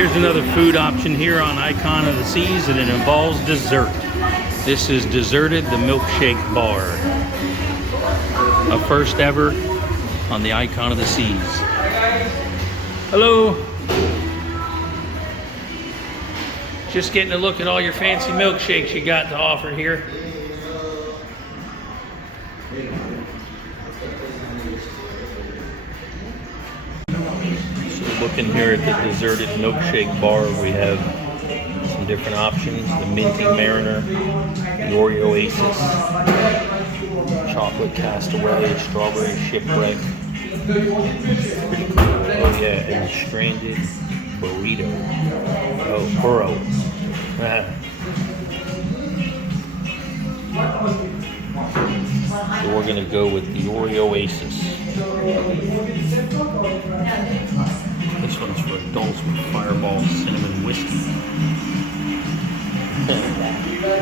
Here's another food option here on Icon of the Seas, and it involves dessert. This is Deserted, the Milkshake Bar. A first ever on the Icon of the Seas. Hello. Just getting a look at all your fancy milkshakes you got to offer here. So looking here at the Deserted Milkshake Bar, we have some different options. The Minty Mariner, the Oreo Oasis, Chocolate Castaway, Strawberry Shipwreck. Pretty cool. Oh yeah, and Stranded Burrito. Oh, burro. So we're gonna go with the Oreo Oasis. This one's for adults with Fireball Cinnamon Whiskey.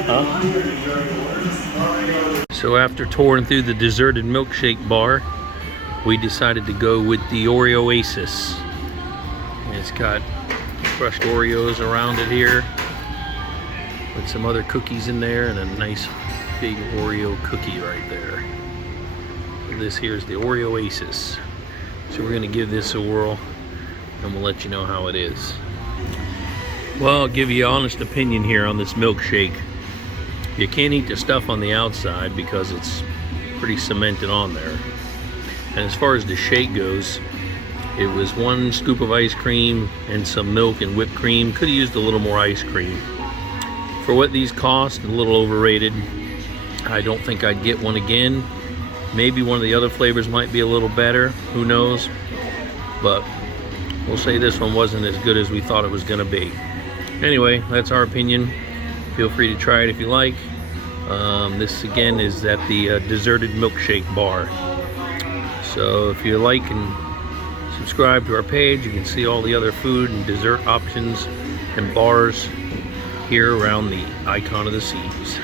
Huh? So after touring through the Deserted Milkshake Bar, we decided to go with the Oreo Oasis. It's got crushed Oreos around it here, with some other cookies in there, and a nice big Oreo cookie right there. And this here is the Oreo Oasis. So we're gonna give this a whirl, and we'll let you know how it is. Well, I'll give you an honest opinion here on this milkshake. You can't eat the stuff on the outside because it's pretty cemented on there. And as far as the shake goes, it was 1 scoop of ice cream and some milk and whipped cream. Could have used a little more ice cream. For what these cost, a little overrated. I don't think I'd get one again. Maybe one of the other flavors might be a little better, who knows? But we'll say this one wasn't as good as we thought it was gonna be. Anyway, that's our opinion. Feel free to try it if you like. This again is at the Deserted Milkshake Bar. So if you like and subscribe to our page, you can see all the other food and dessert options and bars here around the Icon of the Seas.